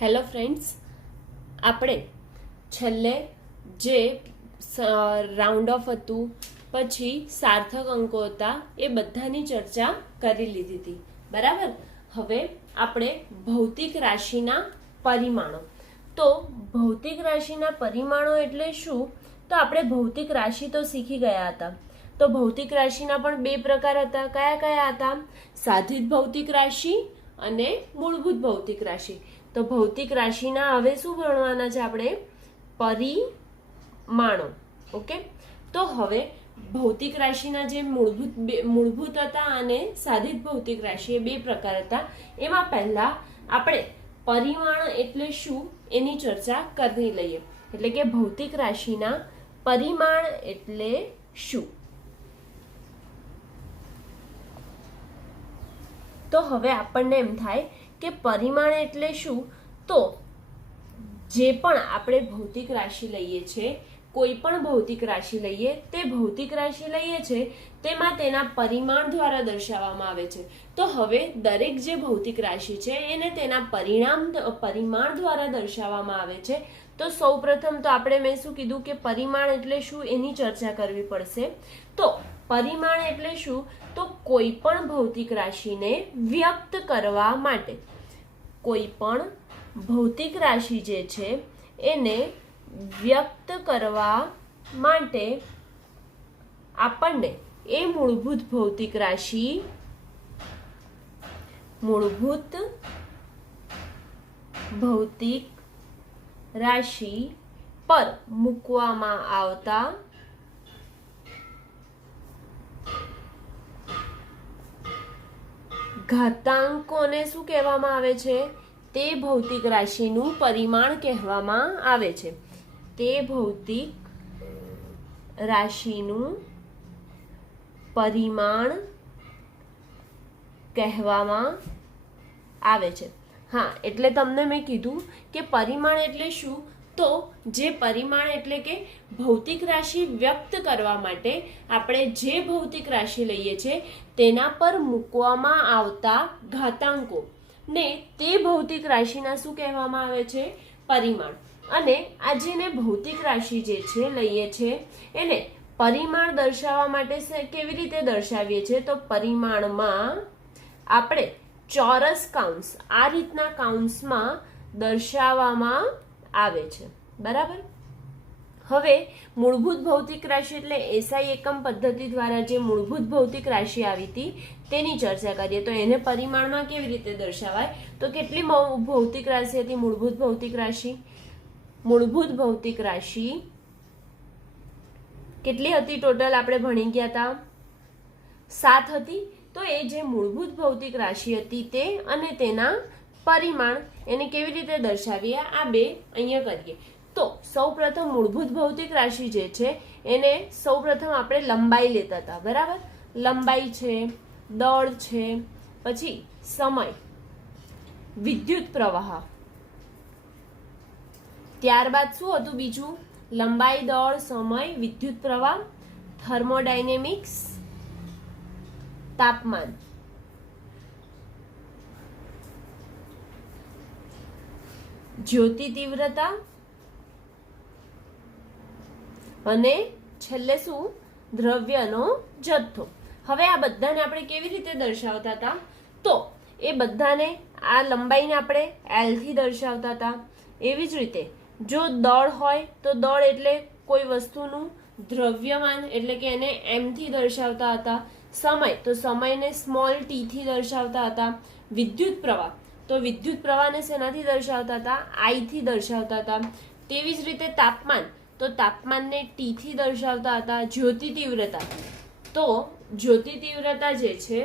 Hello friends, આપણે છેલ્લે જે રાઉન્ડ ઓફ હતું પછી સાર્થક અંકો હતા એ બધાની ચર્ચા કરી લીધી હતી. બરાબર. હવે આપણે ભૌતિક રાશિના પરિમાણો. તો ભૌતિક રાશિના પરિમાણો એટલે શું? તો આપણે ભૌતિક રાશિ તો શીખી ગયા હતા. તો ભૌતિક રાશિના પણ બે પ્રકાર હતા. કયા કયા હતા? સાધિત ભૌતિક રાશિ અને મૂળભૂત ભૌતિક રાશિ. તો ભૌતિક રાશિના હવે શું ભણવાના છે આપણે? પરિમાણો. ઓકે. તો હવે ભૌતિક રાશિના જે મૂળભૂત હતા અને સાધિત ભૌતિક રાશિ એ બે પ્રકાર હતા. એમાં પહેલા આપણે પરિમાણ એટલે શું એની ચર્ચા કરી લઈએ. એટલે કે ભૌતિક રાશિના પરિમાણ એટલે શું? તો હવે આપણને એમ થાય કે પરિમાણ એટલે શું? તો જે પણ આપણે ભૌતિક રાશિ લઈએ છીએ, કોઈ પણ ભૌતિક રાશિ લઈએ, તે ભૌતિક રાશિ લઈએ છે તેમાં તેના પરિમાણ દ્વારા દર્શાવવામાં આવે છે. તો હવે દરેક જે ભૌતિક રાશિ છે એને તેના પરિમાણ દ્વારા દર્શાવવામાં આવે છે. તો સૌપ્રથમ તો આપણે મેં શું કીધું કે પરિમાણ એટલે શું એની ચર્ચા કરવી પડશે. તો પરિમાણ એટલે શું? તો કોઈ પણ ભૌતિક રાશિને વ્યક્ત કરવા માટે, કોઈ પણ ભૌતિક રાશિ જે છે એને વ્યક્ત કરવા માટે આપણને એ મૂળભૂત ભૌતિક રાશિ પર મૂકવામાં આવતા ઘાતાંકોને શું કહેવામાં આવે છે? તે ભૌતિક રાશિનું પરિમાણ કહેવામાં આવે છે. તે ભૌતિક રાશિનું પરિમાણ કહેવામાં આવે છે. હા, એટલે તમને મેં કીધું કે પરિમાણ એટલે શું? તો જે પરિમાણ એટલે કે ભૌતિક રાશિ વ્યક્ત કરવા માટે આપણે જે ભૌતિક રાશિ લઈએ છીએ તેના પર મૂકવામાં આવતા ઘાતાંકો ને તે ભૌતિક રાશિના શું કહેવામાં આવે છે? પરિમાણ. અને આ જેને ભૌતિક રાશિ જે છે લઈએ છે એને પરિમાણ દર્શાવવા માટે કેવી રીતે દર્શાવીએ છીએ? તો પરિમાણમાં આપણે ચોરસ કાઉન્સ, આ રીતના કાઉન્સમાં દર્શાવવામાં આવે છે. બરાબર. હવે મૂળભૂત ભૌતિક રાશિ એટલે એસઆઈ એકમ પદ્ધતિ દ્વારા જે મૂળભૂત ભૌતિક રાશિ આવી હતી તેની ચર્ચા કરીએ. તો એને પરિમાણમાં કેવી રીતે દર્શાવાય? તો કેટલી ભૌતિક રાશિ હતી? મૂળભૂત ભૌતિક રાશિ કેટલી હતી ટોટલ? આપણે ભણી ગયા હતા 7 હતી. તો એ જે મૂળભૂત ભૌતિક રાશિ હતી તે અને તેના પરિમાણ એને કેવી રીતે દર્શાવીએ આ બે અહીંયા કરીએ. તો સૌપ્રથમ મૂળભૂત ભૌતિક રાશિ જે છે એને સૌપ્રથમ આપણે લંબાઈ લેતા હતા. બરાબર. લંબાઈ છે, દળ છે, પછી સમય, વિદ્યુત પ્રવાહ, ત્યારબાદ શું હતું બીજું? લંબાઈ, દળ, સમય, વિદ્યુત પ્રવાહ, થર્મોડાયનેમિક્સ, તાપમાન, જ્યોતિ તીવ્રતા અને છેલ્લે શું? દ્રવ્યનો જથ્થો. હવે આ બધાને આપણે કેવી રીતે દર્શાવતા હતા? તો એ બધાને આ લંબાઈને આપણે L થી દર્શાવતા હતા. એવી જ રીતે જો દળ હોય તો દળ એટલે કોઈ વસ્તુનું દ્રવ્યમાન એટલે કે એને M થી દર્શાવતા હતા. સમય તો સમયને સ્મોલ t થી દર્શાવતા હતા. વિદ્યુત પ્રવાહ તો વિદ્યુત પ્રવાહને શેનાથી દર્શાવતા હતા? I થી દર્શાવતા હતા. તેવી જ રીતે તાપમાન તો તાપમાનને T થી દર્શાવતા હતા. જ્યોતિ તીવ્રતા તો જ્યોતિ તીવ્રતા જે છે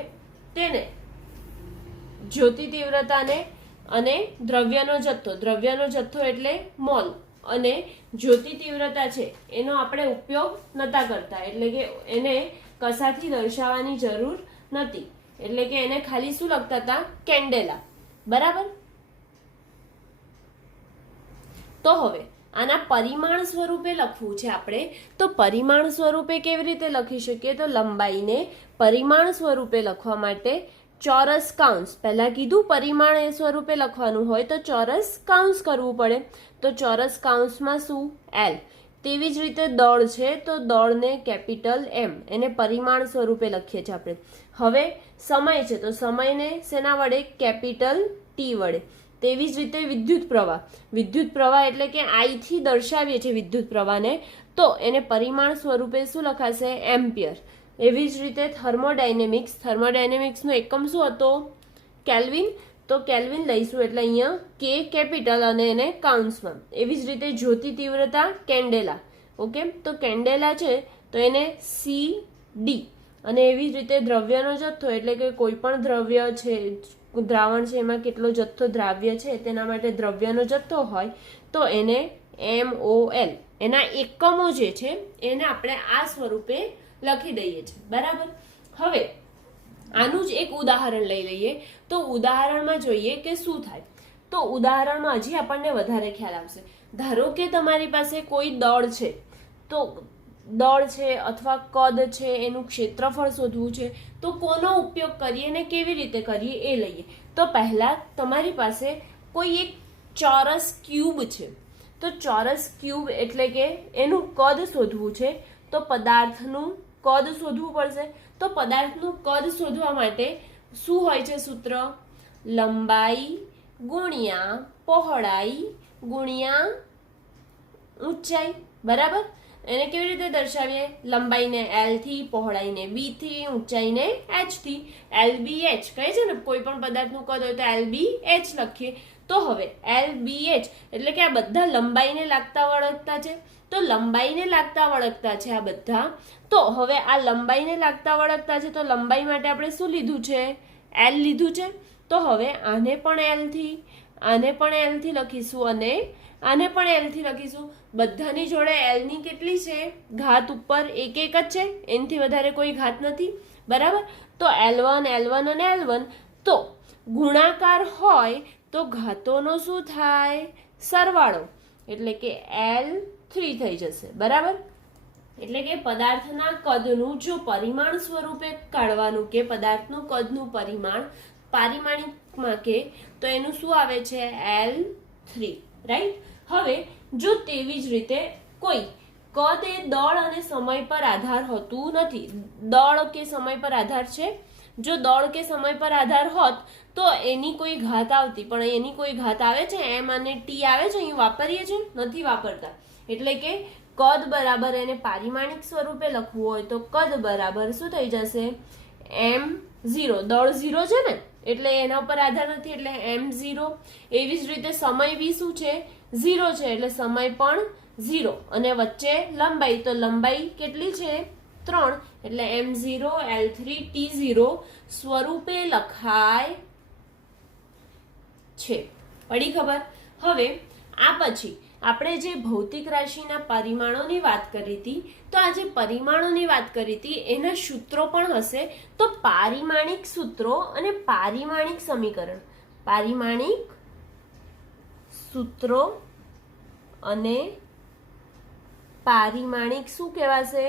તેને જ્યોતિ તીવ્રતાને અને દ્રવ્યનો જથ્થો એટલે મોલ અને જ્યોતિ તીવ્રતા છે એનો આપણે ઉપયોગ નતા કરતા. એટલે કે એને કશાથી દર્શાવવાની જરૂર નથી. એટલે કે એને ખાલી શું લખતા હતા? કેન્ડેલા. બરાબર. તો હવે આના પરિમાણ સ્વરૂપે લખવું છે આપણે. તો પરિમાણ સ્વરૂપે કેવી રીતે લખી શકીએ? તો લંબાઈને પરિમાણ સ્વરૂપે લખવા માટે ચોરસ કાઉન્સ, પહેલા કીધું પરિમાણ એ સ્વરૂપે લખવાનું હોય તો ચોરસ કાઉન્સ કરવું પડે, તો ચોરસ કાઉન્સમાં શું એલ. તેવી જ રીતે દળ છે તો દળને કેપિટલ એમ, એને પરિમાણ સ્વરૂપે લખીએ છીએ આપણે. હવે સમય છે તો સમયને શેના વડે, કેપિટલ ટી વડે. તેવી જ રીતે વિદ્યુત પ્રવાહ, વિદ્યુત પ્રવાહ એટલે કે આઈ થી દર્શાવીએ છીએ વિદ્યુત પ્રવાહને, તો એને પરિમાણ સ્વરૂપે શું લખાશે, એમ્પિયર. એવી જ રીતે થર્મોડાયનેમિક્સ, થર્મોડાયનેમિક્સનો એકમ શું હતો, કેલ્વિન, તો કેલ્વિન લઈશું એટલે અહીંયા કે કેપિટલ અને એને કાઉન્સમાં. એવી જ રીતે જ્યોતિ તીવ્રતા કેન્ડેલા, ઓકે, તો કેન્ડેલા છે તો એને સી ડી. અને એવી જ રીતે દ્રવ્યનો જથ્થો એટલે કે કોઈ પણ દ્રવ્ય છે, દ્રાવણ છે એમાં કેટલો જથ્થો દ્રાવ્ય છે તેના માટે દ્રવ્યનો જથ્થો હોય તો એને MOL. એના એકમો જે છે એને આપણે આ સ્વરૂપે લખી દઈએ છીએ, બરાબર. હવે આનું જ એક ઉદાહરણ લઈ લઈએ, તો ઉદાહરણમાં જોઈએ કે શું થાય. તો ઉદાહરણમાં હજી આપણને વધારે ખ્યાલ આવશે. ધારો કે તમારી પાસે કોઈ દળ છે, તો દળ છે અથવા કદ છે, એનું ક્ષેત્રફળ શોધવું છે, તો કોનો ઉપયોગ કરીએ ને કેવી રીતે કરીએ એ લઈએ. તો પહેલા તમારી પાસે કોઈ એક ચોરસ ક્યુબ છે, તો ચોરસ ક્યુબ એટલે કે એનું કદ શોધવું છે, તો પદાર્થનું કદ શોધવું પડશે. તો પદાર્થનું કદ શોધવા માટે શું હોય છે સૂત્ર, લંબાઈ ગુણ્યા પહોળાઈ ગુણ્યા ઊંચાઈ, બરાબર. એને કેવી રીતે દર્શાવીએ, લંબાઈને એલ થી, પહોળાઈને બી થી, ઊંચાઈને એચ થી. એલ બી એચ કહે છે ને, કોઈ પણ પદાર્થનું કદ હોય તો એલ બી એચ લખીએ. તો હવે એલ બી એચ એટલે કે આ બધા લંબાઈને લાગતા વળગતા છે, તો લંબાઈને લાગતા વળગતા છે આ બધા. તો હવે આ લંબાઈને લાગતા વળગતા છે તો લંબાઈ માટે આપણે શું લીધું છે, એલ લીધું છે. તો હવે આને પણ એલ થી, આને પણ એલ થી લખીશું અને આને પણ એલ થી લખીશું. બધાની જોડે એલ ની કેટલી છે, ઘાત ઉપર એક એક જ છે, એનાથી વધારે કોઈ ઘાત નથી, બરાબર. તો L1 L1 અને L1, તો ગુણાકાર હોય તો ઘાતોનો શું થાય, સરવાળો, એટલે કે L3 થઈ જશે, બરાબર. એટલે કે પદાર્થના કદનું જો પરિમાણ સ્વરૂપે કાઢવાનું કે પદાર્થનું કદનું પરિમાણ પારિમાણિકમાં કે, તો એનું શું આવે છે, L3, રાઈટ. હવે જો તેવી જ રીતે કોઈ કદ એ દળ અને સમય પર આધાર હોતું નથી, દળ કે સમય પર આધાર છે. જો દળ કે સમય પર આધાર હોત તો એની કોઈ ઘાત આવતી, પણ એની કોઈ ઘાત આવે છે, એમ અને ટી આવે છે, અહીં વાપરીએ છીએ, નથી વાપરતા. એટલે કે કદ બરાબર એને પારિમાણિક સ્વરૂપે લખવું હોય તો કદ બરાબર શું થઈ જશે, M0. દળ 0 છે ને એટલે એના પર આધાર નથી એટલે M0. એવી જ રીતે સમય બી શું છે, 0 છે એટલે સમય પણ 0. અને વચ્ચે લંબાઈ, તો લંબાઈ કેટલી છે, 3, એટલે M0 L3 T0 સ્વરૂપે લખાય છે. પડી ખબર. હવે આ પછી આપણે જે ભૌતિક રાશિના પરિમાણોની વાત કરી હતી, તો આ જે પરિમાણોની વાત કરી હતી એના સૂત્રો પણ હશે. તો પારિમાણિક સૂત્રો અને પારિમાણિક સમીકરણ, પારિમાણિક સૂત્રો અને પારિમાણિક શું કહેવાશે,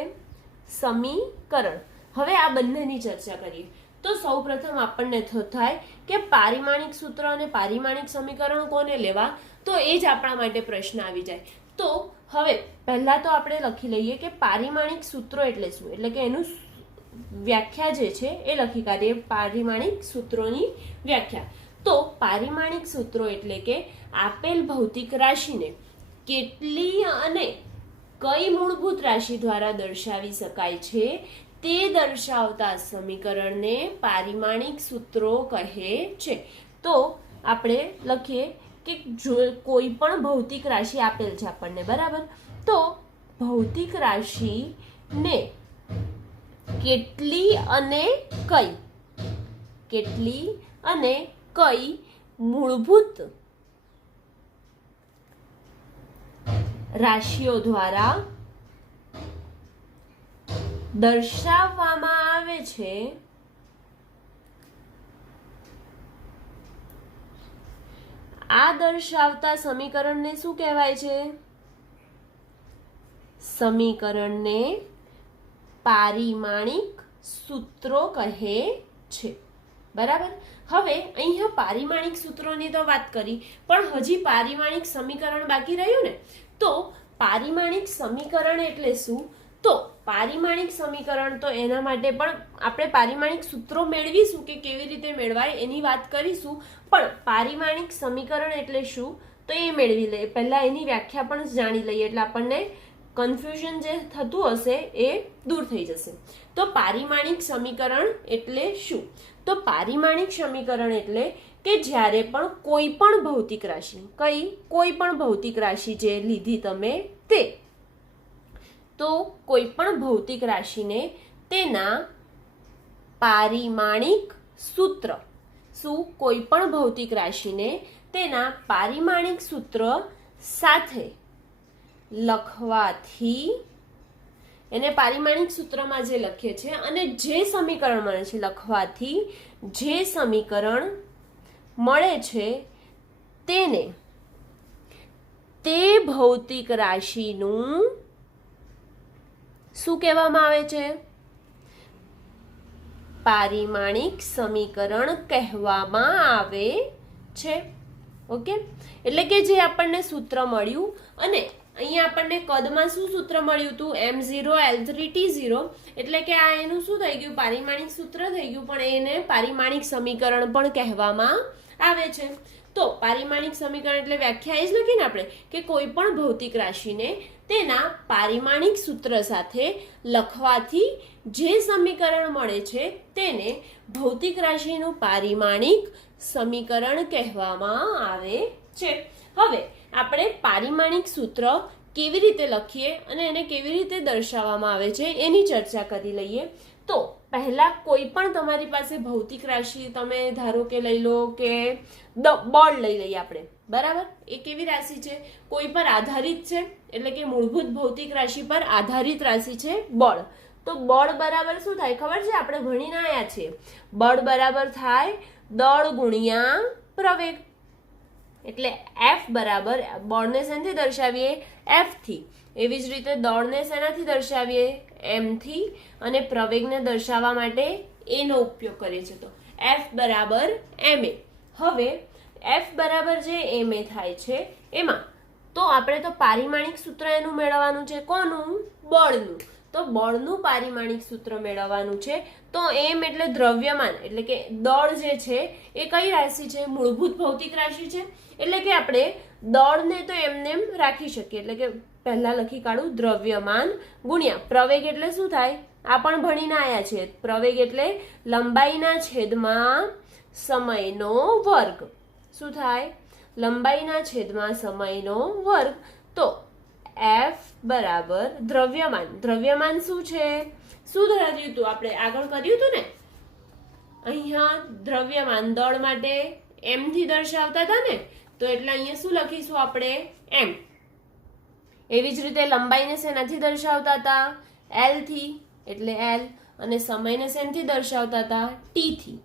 સમીકરણ. હવે આ બંનેની ચર્ચા કરીએ. તો સૌપ્રથમ આપણને થાય કે પારિમાણિક સૂત્ર અને પારિમાણિક સમીકરણ કોને લેવા, તો એ જ આપણા માટે પ્રશ્ન આવી જાય. તો હવે પહેલા તો આપણે લખી લઈએ કે પારિમાણિક સૂત્રો એટલે શું, એટલે કે એનું વ્યાખ્યા જે છે એ લખી કાઢીએ, પારિમાણિક સૂત્રોની વ્યાખ્યા. તો પારિમાણિક સૂત્રો એટલે કે આપેલ ભૌતિક રાશિને કેટલી અને કઈ મૂળભૂત રાશિ દ્વારા દર્શાવી શકાય છે તે દર્શાવતા સમીકરણને પારિમાણિક સૂત્રો કહે છે. તો આપણે લખીએ કે જો કોઈ પણ ભૌતિક રાશિ આપેલ છે આપણને, બરાબર. તો ભૌતિક રાશિને કેટલી અને કઈ, કેટલી અને કઈ મૂળભૂત રાશિઓ દ્વારા દર્શાવવામાં આવે છે આ દર્શાવતા સમીકરણને શું કહેવાય છે, સમીકરણને પારિમાણિક સૂત્રો કહે છે. બરાબર. હવે અહીંયા પારિમાણિક સૂત્રોની તો વાત કરી, પણ હજી પારિમાણિક સમીકરણ બાકી રહ્યું ને. તો પારિમાણિક સમીકરણ એટલે શું? તો પારિમાણિક સમીકરણ તો એના માટે પણ આપણે પારિમાણિક સૂત્રો મેળવીશું કે કેવી રીતે મેળવાય એની વાત કરીશું, પણ પારિમાણિક સમીકરણ એટલે શું તો એ મેળવી લઈએ. પહેલા એની વ્યાખ્યા પણ જાણી લઈએ એટલે આપણને કન્ફ્યુઝન જે થતું હશે એ દૂર થઈ જશે. તો પારિમાણિક સમીકરણ એટલે શું? તો પારિમાણિક સમીકરણ એટલે કે જ્યારે પણ કોઈ પણ ભૌતિક રાશિ, કોઈ પણ ભૌતિક રાશિ જે લીધી તમે તે, તો કોઈ પણ ભૌતિક રાશિને તેના પારિમાણિક સૂત્ર, શું? કોઈ પણ ભૌતિક રાશિને તેના પારિમાણિક સૂત્ર સાથે લખવાથી, એને પારિમાણિક સૂત્રમાં જે લખીએ છે અને જે સમીકરણ મળે છે લખવાથી જે સમીકરણ મળે છે તેને તે ભૌતિક રાશિનું શું કહેવામાં આવે છે? પારિમાણિક સમીકરણ કહેવામાં આવે છે. ઓકે, એટલે કે જે આપણને સૂત્ર મળ્યું, અને અહીંયા આપણને કદમાં શું સૂત્ર મળ્યું હતું? m0 l3 t0, એટલે કે આ એનું શું થઈ ગયું? પારિમાણિક સૂત્ર થઈ ગયું, પણ એને પારિમાણિક સમીકરણ પણ કહેવામાં આવે છે. તો પારિમાણિક સમીકરણ એટલે વ્યાખ્યા એ જ લખીને આપણે કે કોઈ પણ ભૌતિક રાશિને તેના પારિમાણિક સૂત્ર સાથે લખવાથી જે સમીકરણ મળે છે તેને ભૌતિક રાશિનું પારિમાણિક સમીકરણ કહેવામાં આવે છે. હવે આપણે પારિમાણિક સૂત્ર કેવી રીતે લખીએ અને એને કેવી રીતે દર્શાવવામાં આવે છે એની ચર્ચા કરી લઈએ. તો પહેલા કોઈ પણ તમારી પાસે ભૌતિક રાશિ, તમે ધારો કે લઈ લો કે બળ લઈ લઈએ આપણે, બરાબર. એ કેવી રાશિ છે? કોઈ પર આધારિત છે, એટલે કે મૂળભૂત ભૌતિક રાશિ પર આધારિત રાશિ છે બળ. તો બળ બરાબર શું થાય ખબર છે? આપણે ભણીને આવ્યા છીએ. બળ બરાબર થાય દળ ગુણ્યા પ્રવેગ. એટલે F બરાબર, બળને શેનાથી દર્શાવીએ? F થી. એવી જ રીતે દળને શેનાથી દર્શાવીએ? M થી. અને પ્રવેગને દર્શાવવા માટે A નો ઉપયોગ કરીએ છીએ. તો F બરાબર ma. હવે F બરાબર જે ma થાય છે એમાં તો આપણે તો પારિમાણિક સૂત્ર એનું મેળવવાનું છે. કોનું? બળનું. તો બળનું પારિમાણિક સૂત્ર મેળવવાનું છે. તો m એટલે દ્રવ્યમાન, એટલે કે દળ જે છે એ કઈ રાશિ છે? મૂળભૂત ભૌતિક રાશિ છે. એટલે કે આપણે દળને તો એમને એમ રાખી શકીએ, એટલે કે પહેલા લખી કાઢું દ્રવ્યમાન ગુણ્યા પ્રવેગ. એટલે શું થાય? આ પણ ભણીને આવ્યા છે. પ્રવેગ એટલે લંબાઈના છેદમાં સમયનો વર્ગ. શું થાય? લંબાઈના છેદમાં સમયનો વર્ગ. તો F બરાબર દ્રવ્યમાન. દ્રવ્યમાન શું છે? શું ધરાવ્યું હતું? આપણે આગળ કર્યું હતું ને. અહીંયા દ્રવ્યમાન દળ માટે m થી દર્શાવતા હતા ને, તો એટલે અહીંયા શું લખીશું આપણે? m. એવી જ રીતે લંબાઈને શેનાથી દર્શાવતા હતા? l થી, એટલે l. અને સમયને શેનાથી દર્શાવતા હતા? t થી.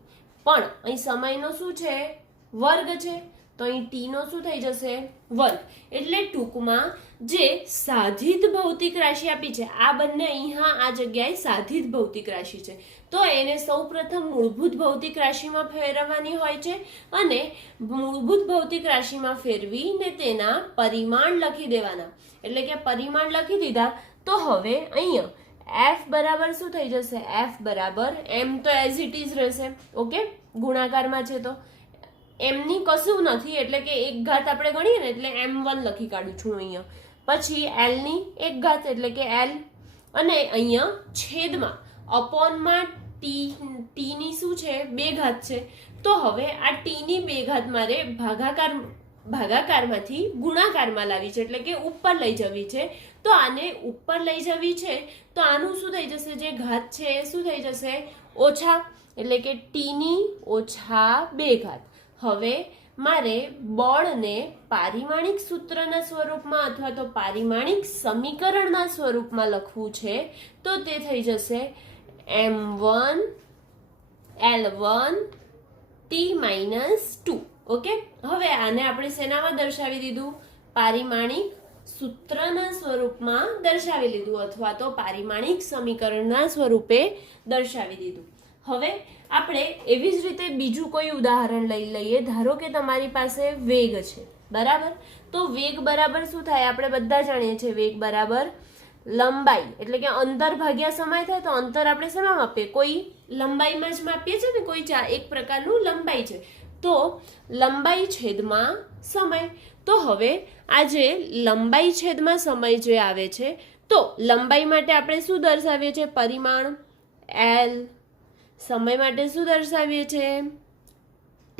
પણ અહીં સમયનો શું છે? વર્ગ છે. તો અહીં t નો શું થઈ જશે? વર્ગ. એટલે ટૂંકમાં જે સાધિત ભૌતિક રાશિ આપી છે, આ બંને અહીંયા આ જગ્યાએ સાધિત ભૌતિક રાશિ છે, તો એને સૌપ્રથમ મૂળભૂત ભૌતિક રાશિમાં ફેરવવાની હોય છે, અને મૂળભૂત ભૌતિક રાશિમાં ફેરવીને તેના પરિમાણ લખી દેવાના. એટલે કે પરિમાણ લખી દીધા તો હવે અહીંયા F બરાબર શું થઈ જશે? F બરાબર m તો એઝ ઇટ ઇઝ રહેશે. ઓકે, ગુણાકારમાં છે તો એમની કશું નથી, એટલે કે એક ઘાત આપણે ગણીએ ને એટલે m1 લખી કાઢું છું અહીંયા. પછી l ની એક ઘાત એટલે કે l, અને અહીંયા છેદમાં અપોનમાં t ની શું છે? 2 ઘાત છે. તો હવે આ t ની 2 ઘાત મારે ભાગાકારમાંથી ગુણાકારમાં લાવી છે, એટલે કે ઉપર લઈ જવી છે. તો આને ઉપર લઈ જવી છે તો આનું શું થઈ જશે? જે ઘાત છે એ શું થઈ જશે? ઓછા, એટલે કે t ની ઓછા 2 ઘાત. હવે મારે બળને પારિમાણિક સૂત્રના સ્વરૂપમાં અથવા તો પારિમાણિક સમીકરણના સ્વરૂપમાં લખવું છે, તો તે થઈ જશે m1 l1 t-2. ઓકે, હવે આને આપણે શેનામાં દર્શાવી દીધું? પારિમાણિક સૂત્રના સ્વરૂપમાં દર્શાવી લીધું, અથવા તો પારિમાણિક સમીકરણના સ્વરૂપે દર્શાવી દીધું. હવે આપણે એવી જ રીતે બીજું કોઈ ઉદાહરણ લઈ લઈએ. ધારો કે તમારી પાસે વેગ છે, બરાબર. તો વેગ બરાબર શું થાય? આપણે બધા જાણીએ છીએ વેગ બરાબર લંબાઈ, એટલે કે અંતર ભાગ્યા સમય થાય. તો અંતર આપણે શેમાં માપીએ? કોઈ લંબાઈમાં જ માપીએ છીએ ને, કોઈ એક પ્રકારનું લંબાઈ છે. તો લંબાઈ છેદમાં સમય. તો હવે આ જે લંબાઈ છેદમાં સમય જે આવે છે, તો લંબાઈ માટે આપણે શું દર્શાવીએ છીએ? પરિમાણ L. સમય માટે શું દર્શાવીએ છીએ? T.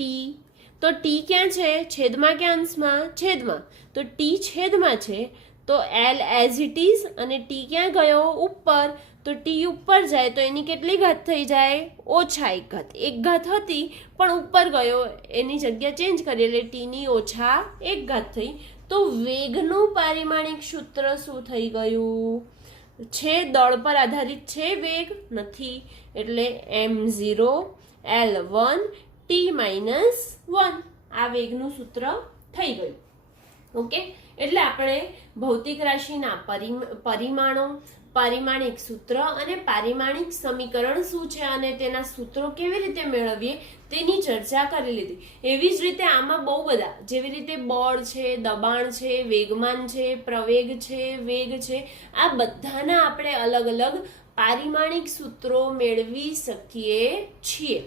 તો T ક્યાં છે? છેદમાં કે અંશમાં? છેદમાં. તો T છેદમાં છે, તો L એઝ ઇટ ઇઝ, અને T ક્યાં ગયો? ઉપર. તો T ઉપર જાય તો એની કેટલી ઘાત થઈ જાય? ઓછા 1 ઘાત. 1 ઘાત હતી પણ ઉપર ગયો, એની જગ્યા ચેન્જ કરી એટલે T ની ઓછા 1 ઘાત થઈ. તો વેગનું પારિમાણિક સૂત્ર શું થઈ ગયું? છે દળ પર આધારિત છે વેગ? નથી. એટલે m0 L1 T-1 આ વેગનું સૂત્ર થઈ ગયું. ઓકે, એટલે આપણે ભૌતિક રાશિના પરિમાણો, પારિમાણિક સૂત્ર અને પારિમાણિક સમીકરણ શું છે અને તેના સૂત્રો કેવી રીતે મેળવીએ તેની ચર્ચા કરી લીધી. એવી જ રીતે આમાં બહુ બધા, જેવી રીતે બળ છે, દબાણ છે, વેગમાન છે, પ્રવેગ છે, વેગ છે, આ બધાના આપણે અલગ અલગ પારિમાણિક સૂત્રો મેળવી શકીએ છીએ.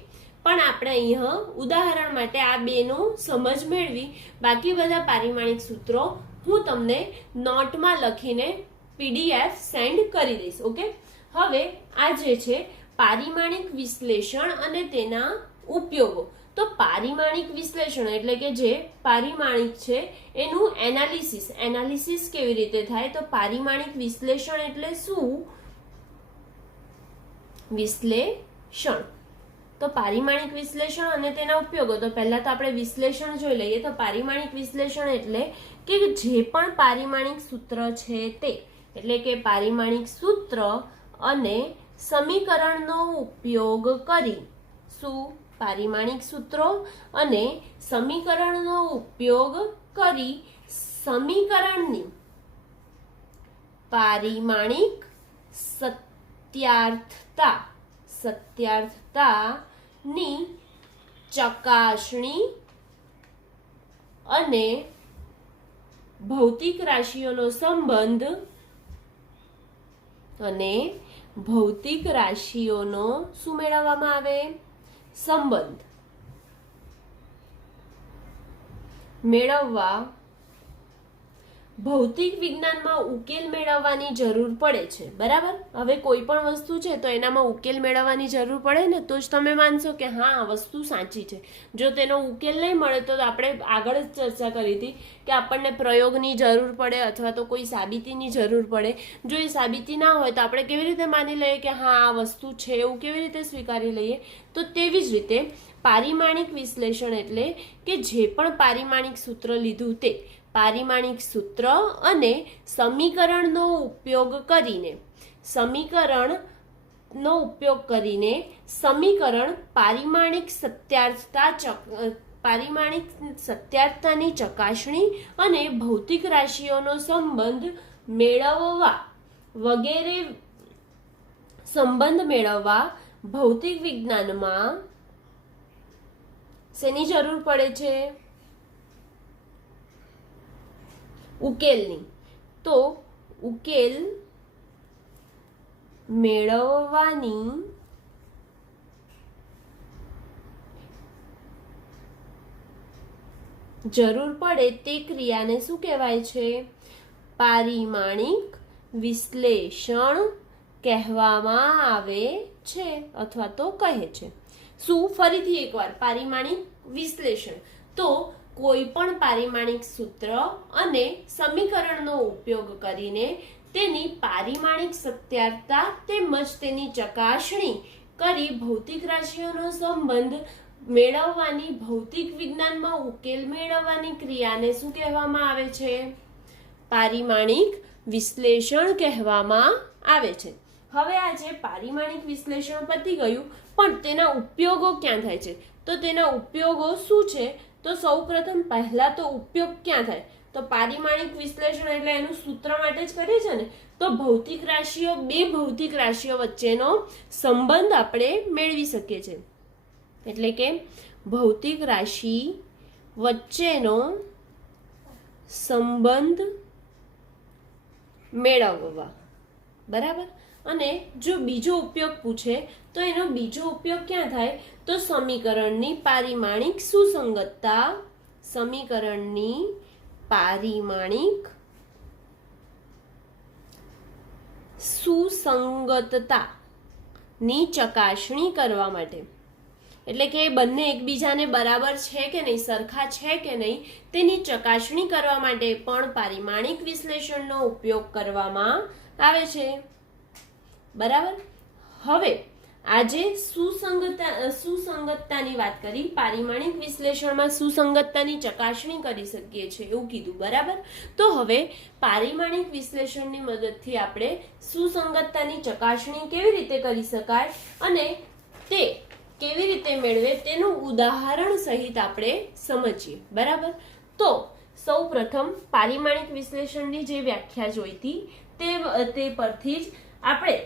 પણ આપણે અહીંયા ઉદાહરણ માટે આ બેનો સમજ મેળવી. બાકી બધા પારિમાણિક સૂત્રો હું તમને નોટમાં લખીને PDF સેન્ડ કરી દઈશ. ઓકે, હવે આ જે છે પારિમાણિક વિશ્લેષણ અને તેના ઉપયોગો. તો પારિમાણિક વિશ્લેષણ એટલે કે જે પારિમાણિક છે એનું એનાલિસિસ કેવી રીતે થાય? તો પારિમાણિક વિશ્લેષણ એટલે શું? વિશ્લેષણ. તો પારિમાણિક વિશ્લેષણ અને તેના ઉપયોગો. તો પહેલા તો આપણે વિશ્લેષણ જોઈ લઈએ. તો પારિમાણિક વિશ્લેષણ એટલે કે જે પણ પારિમાણિક સૂત્ર છે તે, એટલે કે પારિમાણિક સૂત્ર અને સમીકરણનો ઉપયોગ કરી. શું? પારિમાણિક સૂત્રો અને સમીકરણનો ઉપયોગ કરી સમીકરણની પારિમાણિક સત્યાર્થતાની ચકાસણી અને ભૌતિક રાશિઓનો સંબંધ શું મેળવવામાં આવે? સંબંધ મેળવવા ભૌતિક વિજ્ઞાનમાં ઉકેલ મેળવવાની જરૂર પડે છે. બરાબર. હવે કોઈ પણ વસ્તુ છે તો એનામાં ઉકેલ મેળવવાની જરૂર પડે ને, તો જ તમે માનશો કે હા આ વસ્તુ સાચી છે. જો તેનો ઉકેલ નહીં મળે તો આપણે આગળ જ ચર્ચા કરી હતી કે આપણને પ્રયોગની જરૂર પડે અથવા તો કોઈ સાબિતીની જરૂર પડે. જો એ સાબિતી ના હોય તો આપણે કેવી રીતે માની લઈએ કે હા આ વસ્તુ છે, એવું કેવી રીતે સ્વીકારી લઈએ? તો તેવી જ રીતે પારિમાણિક વિશ્લેષણ એટલે કે જે પણ પારિમાણિક સૂત્ર લીધું તે પારિમાણિક સૂત્ર અને સમીકરણનો ઉપયોગ કરીને સમીકરણ પારિમાણિક સત્યાર્થતાની ચકાસણી અને ભૌતિક રાશિઓનો સંબંધ મેળવવા ભૌતિક વિજ્ઞાનમાં શેની જરૂર પડે છે? ઉકેલની. તો ઉકેલ મેળવવાની જરૂર પડે તે ક્રિયાને શું કહેવાય છે? પારિમાણિક વિશ્લેષણ કહેવામાં આવે છે અથવા તો કહે છે. શું? ફરીથી એકવાર, પારિમાણિક વિશ્લેષણ. તો કોઈ પણ પારિમાણિક સૂત્ર અને સમીકરણનો ઉપયોગ કરીને તેની પારિમાણિક સત્યાર્થતા તેમજ તેની ચકાસણી કરી ભૌતિક રાશિઓનો સંબંધ મેળવવાની, ભૌતિક વિજ્ઞાનમાં ઉકેલ મેળવવાની ક્રિયાને શું કહેવામાં આવે છે? પારિમાણિક વિશ્લેષણ કહેવામાં આવે છે. હવે આ જે પારિમાણિક વિશ્લેષણ પતી ગયું, પણ તેના ઉપયોગો ક્યાં થાય છે? તો તેના ઉપયોગો શું છે? તો સૌપ્રથમ પહેલા તો ઉપયોગ ક્યાં થાય? તો પારિમાણિક વિશ્લેષણ એટલે એનું સૂત્ર માટે જ કરીએ છે ને, તો ભૌતિક રાશિઓ, બે ભૌતિક રાશિઓ વચ્ચેનો સંબંધ આપણે મેળવી શકીએ છીએ. એટલે કે ભૌતિક રાશિ વચ્ચેનો સંબંધ મેળવવા. બરાબર. અને જો બીજો ઉપયોગ પૂછે તો એનો બીજો ઉપયોગ ક્યાં થાય? તો સમીકરણની પારિમાણિક સુસંગતતા, સમીકરણની પારિમાણિક સુસંગતતા ની ચકાસણી કરવા માટે. એટલે કે બંને એકબીજાને બરાબર છે કે નહીં, સરખા છે કે નહીં, તેની ચકાસણી કરવા માટે પણ પારિમાણિક વિશ્લેષણનો ઉપયોગ કરવામાં આવે છે. બરાબર. હવે આજે સુસંગતતાની વાત કરી, પારિમાણિક વિશ્લેષણમાં સુસંગતતાની ચકાસણી કરી શકીએ છીએ એવું કીધું. બરાબર. તો હવે પારિમાણિક વિશ્લેષણની મદદથી આપણે સુસંગતતાની ચકાસણી કેવી રીતે કરી શકાય અને તે કેવી રીતે મેળવે તેનું ઉદાહરણ સહિત આપણે સમજીએ. બરાબર. તો સૌ પ્રથમ પારિમાણિક વિશ્લેષણની જે વ્યાખ્યા જોઈ હતી તે પરથી જ આપણે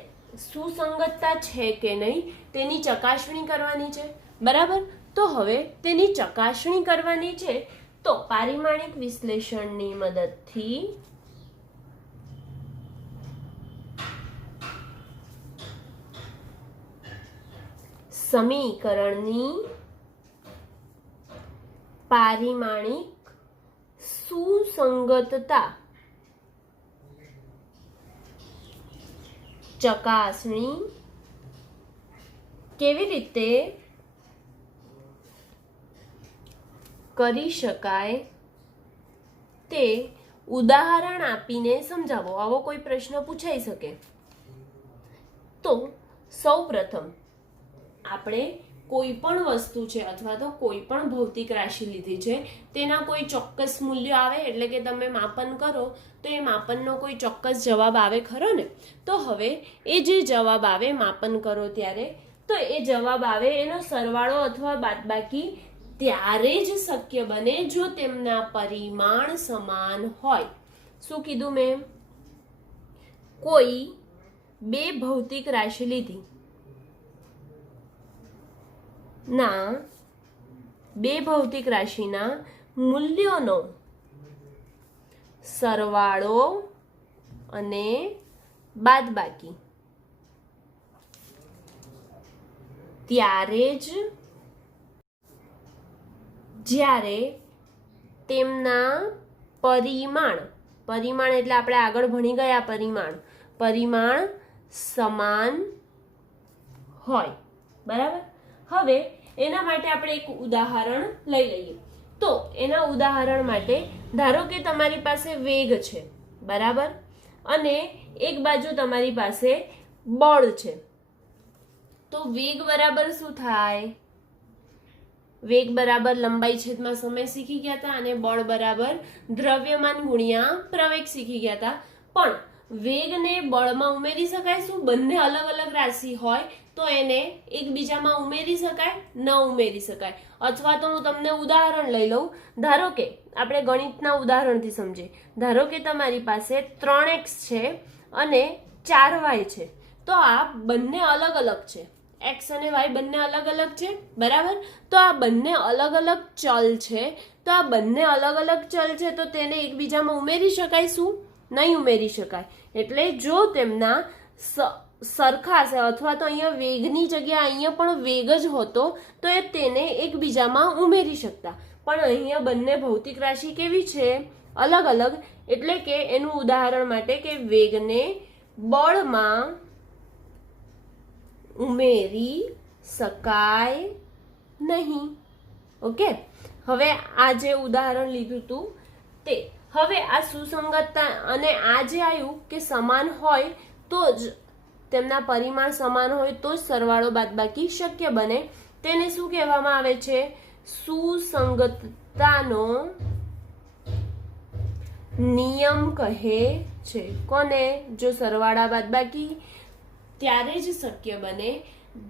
સુસંગતતા છે કે નહીં તેની ચકાસણી કરવાની છે. બરાબર. તો હવે તેની ચકાસણી કરવાની છે તો પારિમાણિક વિશ્લેષણની મદદથી સમીકરણની પારિમાણિક સુસંગતતા ચકાસણી કેવી રીતે કરી શકાય તે ઉદાહરણ આપીને સમજાવો. આવો કોઈ પ્રશ્ન પૂછાઈ શકે. તો સૌ પ્રથમ આપણે કોઈ પણ વસ્તુ છે અથવા તો કોઈ પણ ભૌતિક રાશિ લીધી છે, તેના કોઈ ચોક્કસ મૂલ્ય આવે એટલે કે તમે માપન કરો તો એ માપનનો કોઈ ચોક્કસ જવાબ આવે ખરો ને. તો હવે એ જે જવાબ આવે માપન કરો ત્યારે, તો એ જવાબ આવે એનો સરવાળો અથવા બાદબાકી ત્યારે જ શક્ય બને જો તેમના પરિમાણ સમાન હોય. શું કીધું મેં? કોઈ બે ભૌતિક રાશિ લીધી ના બે ભૌતિક રાશિના મૂલ્યોનો સરવાળો અને બાદબાકી ત્યારે જ જ્યારે તેમના પરિમાણ એટલે આપણે આગળ ભણી ગયા પરિમાણ સમાન હોય. બરાબર. હવે એના માટે આપણે એક ઉદાહરણ લઈ લઈએ. તો એના ઉદાહરણ માટે ધારો કે તમારી પાસે વેગ છે. બરાબર. અને એક બાજુ તમારી પાસે બળ છે. તો વેગ બરાબર શું થાય? વેગ બરાબર લંબાઈ છેદમાં સમય શીખી ગયા હતા અને બળ બરાબર દ્રવ્યમાન ગુણ્યા પ્રવેગ શીખી ગયા હતા. પણ વેગને બળમાં ઉમેરી શકાય શું? બંને અલગ અલગ રાશિ હોય તો એને એકબીજામાં ઉમેરી શકાય? ન ઉમેરી શકાય. અથવા તો હું તમને ઉદાહરણ લઈ લઉં. ધારો કે આપણે ગણિતના ઉદાહરણથી સમજીએ. ધારો કે તમારી પાસે 3x છે અને 4y છે. તો આ બંને અલગ અલગ છે. x અને y બંને અલગ અલગ છે. બરાબર. તો આ બંને અલગ અલગ ચલ છે. તો આ બંને અલગ અલગ ચલ છે તો તેને એકબીજામાં ઉમેરી શકાય શું? નહીં ઉમેરી શકાય. એટલે જો તેમના સરખા છે અથવા તો અહીંયા વેગની જગ્યાએ અહીંયા પણ વેગ જ હોતો તો એ તેને એકબીજામાં ઉમેરી શકતા. પણ અહીંયા બંને ભૌતિક રાશિ કેવી છે? અલગ અલગ. એટલે કે એનું ઉદાહરણ માટે કે વેગને બળમાં ઉમેરી શકાય નહીં. ઓકે. હવે આ જે ઉદાહરણ લીધું હતું તે, હવે આ સુસંગતતા અને આ જે આવ્યું કે સમાન હોય તો જ તેમના પરિમાણ સમાન હોય તો જ સરવાળો બાદબાકી શક્ય બને. તેને શું કહેવામાં આવે છે? સુસંગતતાનો નિયમ કહે છે. કોને? જો સરવાળા બાદબાકી ત્યારે જ શક્ય બને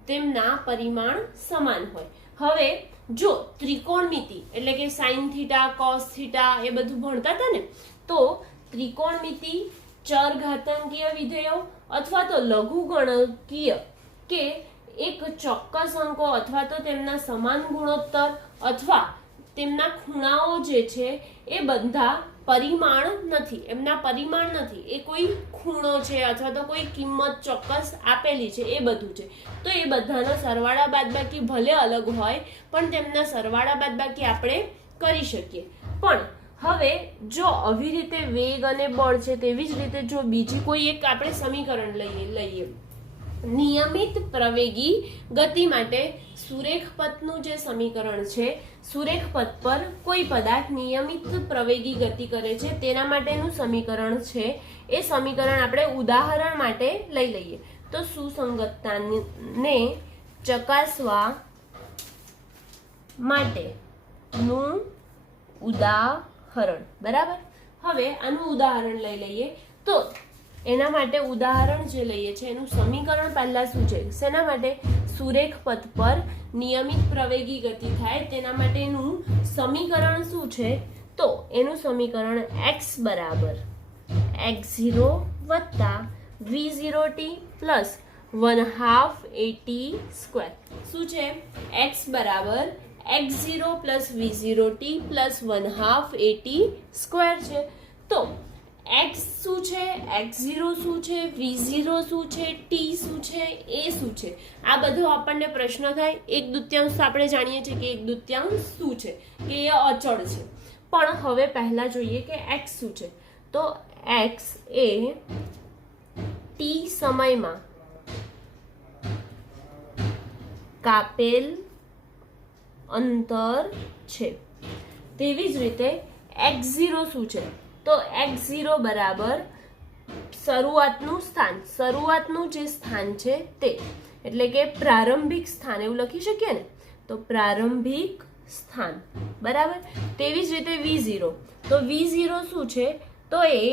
તેમના પરિમાણ સમાન હોય. હવે જો ત્રિકોણમિતિ એટલે કે સાઇન થીટા કોસ થીટા એ બધું ભણતા હતા ને, તો ત્રિકોણમિતિ, ચરઘાતાંકીય વિધેયો અથવા તો લઘુગણકીય કે એક ચોક્કસ અંકો અથવા તો તેમના સમાન ગુણોત્તર અથવા તેમના ખૂણાઓ જે છે એ બધા પરિમાણ નથી, એમના પરિમાણ નથી, એ કોઈ ખૂણો છે અથવા તો કોઈ કિંમત ચોક્કસ આપેલી છે, એ બધું છે. તો એ બધાના સરવાળા બાદબાકી ભલે અલગ હોય પણ તેમના સરવાળા બાદબાકી આપણે કરી શકીએ. પણ હવે જો આવી રીતે વેગ અને બળ છે, તેવી જ રીતે જો બીજી કોઈ એક આપણે સમીકરણ લઈએ નિયમિત પ્રવેગી ગતિ માટે સુરેખ પથનું જે સમીકરણ છે, સુરેખ પથ પર કોઈ પદાર્થ નિયમિત પ્રવેગી ગતિ કરે છે તેના માટેનું સમીકરણ છે. એ સમીકરણ આપણે ઉદાહરણ માટે લઈ લઈએ. તો સુસંગતતાને ચકાસવા માટેનું ઉદાહરણ, બરાબર. હવે આનું ઉદાહરણ લઈ લઈએ. તો એના માટે ઉદાહરણ જે લઈએ છે એનું સમીકરણ પહેલા શું છે, શેના માટે, સુરેખ પથ પર નિયમિત પ્રવેગી ગતિ થાય તેના માટેનું સમીકરણ શું છે, તો એનું સમીકરણ x બરાબર x0 વત્તા v0t પ્લસ 1/2 at². શું છે, x બરાબર x0 plus v0t plus 1/2 at² છે. તો x શું છે, x0 શું છે, v0 શું છે, t શું છે, એ શું છે, આ બધું આપણને પ્રશ્ન થાય. 1/2 આપણે જાણીએ છીએ કે 1/2 શું છે, કે એ અચળ છે. પણ હવે પહેલા જોઈએ કે x શું છે. તો x એ t સમયમાં કાપેલ અંતર છે. તેવી જ રીતે x0 શું છે, તો x0 બરાબર શરૂઆતનું સ્થાન, શરૂઆતનું જે સ્થાન છે તે, એટલે કે પ્રારંભિક સ્થાન એવું લખી શકીએ ને, તો પ્રારંભિક સ્થાન, બરાબર. તેવી જ રીતે v0, તો v0 શું છે, તો એ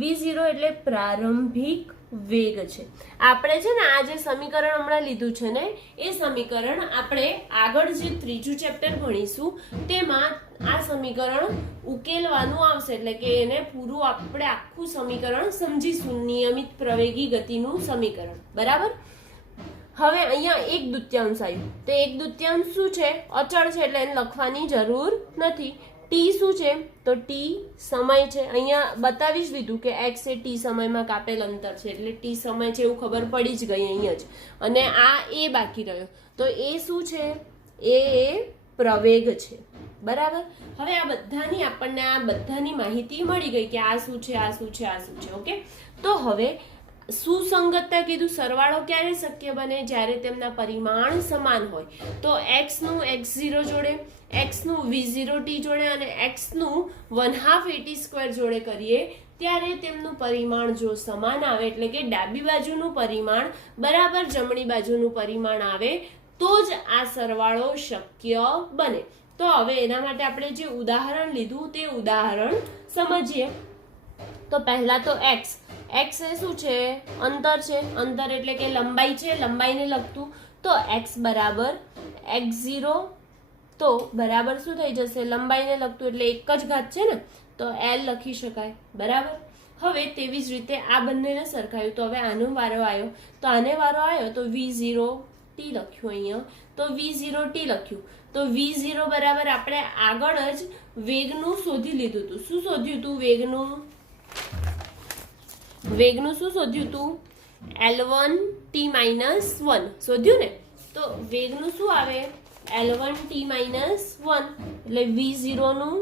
v0 એટલે પ્રારંભિક વેગ છે. આપણે છે ને આ જે સમીકરણ હમણાં લીધું છે ને, એ સમીકરણ આપણે આગળ જે ત્રીજું ચેપ્ટર ભણીશું તેમાં આ સમીકરણ ઉકેલવાનું આવશે, એટલે કે એને પૂરું આપણે આખું સમીકરણ સમજીશું, નિયમિત પ્રવેગી ગતિનું સમીકરણ, બરાબર. હવે અહીંયા 1/2 આવ્યું, તો 1/2 શું છે, અચળ છે, એટલે એને લખવાની જરૂર નથી. t શું છે, તો t સમય છે. અહીંયા બતાવી જ દીધું કે x એ t સમયમાં કાપેલ અંતર છે, એટલે t સમય છે એવું ખબર પડી જ ગઈ અહીંયા જ. અને આ એ બાકી રહ્યો, તો એ શું છે, એ પ્રવેગ છે, બરાબર. હવે આ બધાની આપણને આ બધાની માહિતી મળી ગઈ કે આ શું છે, આ શું છે, આ શું છે. ઓકે. તો હવે સુસંગતતા કીધું, સરવાળો ક્યારે શક્ય બને, જ્યારે તેમના પરિમાણ સમાન હોય. તો x નું x0 જોડે, x નું v0t જોડે અને x નું 1/2 at² જોડે કરીએ ત્યારે તેમનું પરિમાણ જો સમાન આવે, એટલે કે ડાબી બાજુનું પરિમાણ બરાબર જમણી બાજુનું પરિમાણ આવે તો જ આ સરવાળો શક્ય બને. તો હવે એના માટે આપણે જે ઉદાહરણ લીધું તે ઉદાહરણ સમજીએ. તો પહેલા તો x એ શું છે, અંતર છે, અંતર એટલે કે લંબાઈ છે, લંબાઈને લખતું. તો x બરાબર x0, તો બરાબર શું થઈ જશે, લંબાઈને લખતું એટલે એક જ ઘાત છે ને, તો l લખી શકાય, બરાબર. હવે તેવી જ રીતે આ બંનેને સરખાયું, તો હવે આનો વારો આવ્યો, તો આને વારો આવ્યો તો v0t લખ્યું અહીંયા, તો v0t લખ્યું. તો v0 બરાબર આપણે આગળ જ વેગનું શોધી લીધું હતું. શું શોધ્યું હતું, વેગનું શું શોધ્યું હતું, L1t-1 શોધ્યું ને. તો વેગનું શું આવે, L1t-1, એટલે v0 નું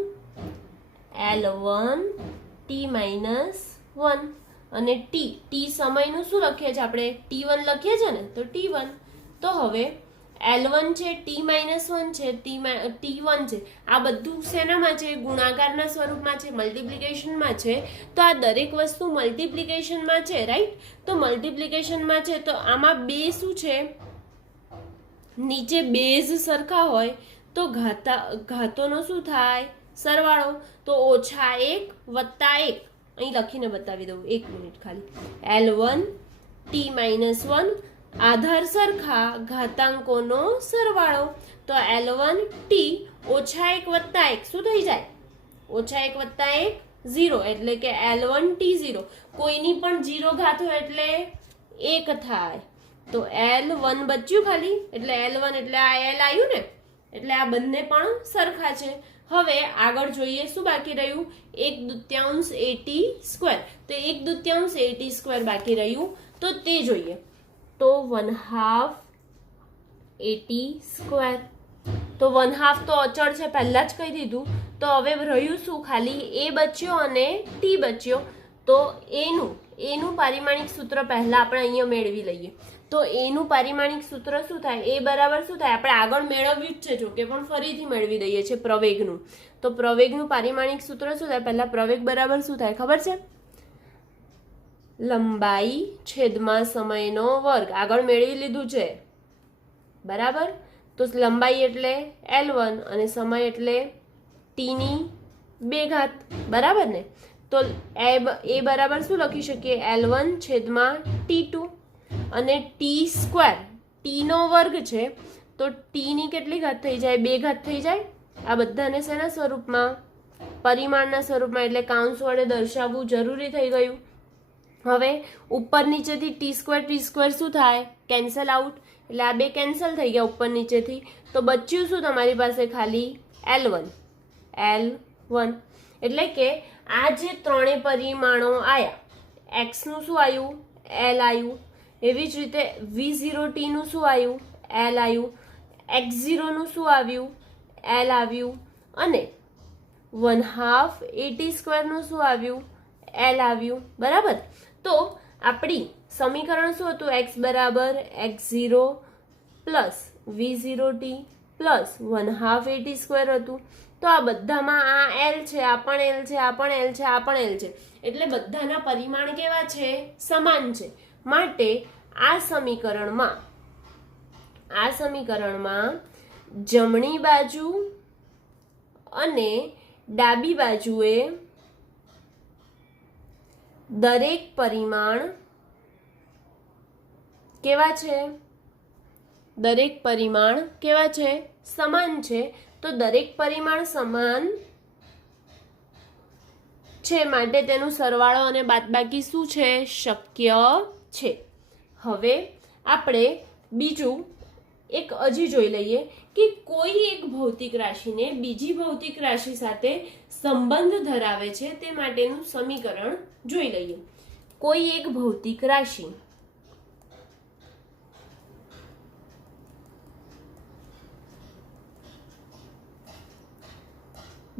L1t-1 અને t સમયનું શું લખીએ છીએ આપણે, t1 લખીએ છીએ ને, તો t1. તો હવે L1 છે, t-1 છે, t1 છે, આ બધું શેનામાં છે, ગુણાકારના સ્વરૂપમાં છે, મલ્ટિપ્લિકેશનમાં છે. તો આ દરેક વસ્તુ મલ્ટિપ્લિકેશનમાં છે, રાઈટ. તો મલ્ટિપ્લિકેશનમાં છે, તો આમાં બે શું છે, નીચે બેઝ સરખા હોય તો ઘાતોનો શું થાય, સરવાળો. તો -1 વત્તા 1 અહીં લખીને બતાવી દઉં, 1 મિનિટ ખાલી. L1t-1 આધાર સરખા ઘાતાંકોનો સરવાળો. તો L1T ઓછા 1 વત્તા 1 શું થઈ જાય? ઓછા 1 વત્તા 1 0, એટલે કે L1T0. કોઈની પણ 0 ઘાત હોય એટલે 1 થાય. તો L1 બચ્યું ખાલી, એટલે L1 એટલે આ L આવ્યું ને, એટલે આ બંને પણ સરખા છે. હવે આગળ જોઈએ શું બાકી રહ્યું? 1/2 AT². તો 1/2 AT² બાકી રહ્યું, તો તે જોઈએ. તો 1/2 AT². તો 1/2 તો અચળ છે, પહેલા જ કહી દીધું. તો હવે રહ્યું શું? ખાલી A બચ્યો અને T બચ્યો. તો એનું પારિમાણિક સૂત્ર પહેલા આપણે અહીંયા મેળવી લઈએ. તો એનું પારિમાણિક સૂત્ર શું થાય? એ બરાબર શું થાય? આપણે આગળ મેળવ્યું જ છે, જો કે પણ ફરીથી મેળવી દઈએ છીએ પ્રવેગનું. તો પ્રવેગનું પારિમાણિક સૂત્ર શું થાય? પહેલા પ્રવેગ બરાબર શું થાય ખબર છે? લંબાઈ છેદમાં સમયનો વર્ગ. આગળ મેળવી લીધું છે, બરાબર. તો લંબાઈ એટલે L1 અને સમય એટલે T ની 2 ઘાત, બરાબર ને. તો એ બરાબર શું લખી શકીએ? L1 છેદમાં T2 અને T², T નો વર્ગ છે, તો T ની કેટલી ઘાત થઈ જાય? 2 ઘાત થઈ જાય. આ બધાને શેના સ્વરૂપમાં? પરિમાણના સ્વરૂપમાં, એટલે કૌંસ વડે દર્શાવવું જરૂરી થઈ ગયું. હવે ઉપર નીચેથી T² શું થાય? કેન્સલ આઉટ, એટલે આ 2 કેન્સલ થઈ ગયા ઉપર નીચેથી. તો બચ્યું શું તમારી પાસે? ખાલી L1. એટલે કે આ જે ત્રણેય પરિમાણો આયા, x નું શું આવ્યું? L આવ્યું. એવી જ રીતે V0T નું શું આવ્યું? L આવ્યું. x0 નું શું આવ્યું? L આવ્યું. અને 1/2 AT² નું શું આવ્યું? L આવ્યું, બરાબર. તો આપણી સમીકરણ શું હતું? x બરાબર x0 plus V0T plus 1/2 AT² હતું. તો આ બધામાં આ L છે, આ પણ L છે, આ પણ L છે, આ પણ L છે, એટલે બધાના પરિમાણ કેવા છે? સમાન છે. માટે આ સમીકરણમાં જમણી બાજુ અને ડાબી બાજુએ દરેક પરિમાણ કેવા છે? દરેક પરિમાણ કેવા છે? સમાન છે. તો દરેક પરિમાણ સમાન છે, માટે તેનું સરવાળો અને બાદબાકી શું છે? શક્ય છે. હવે આપણે બીજું એક હજી જોઈ લઈએ કે કોઈ એક ભૌતિક રાશિને બીજી ભૌતિક રાશિ સાથે સંબંધ ધરાવે છે, તે માટેનું સમીકરણ જોઈ લઈએ. કોઈ એક ભૌતિક રાશિ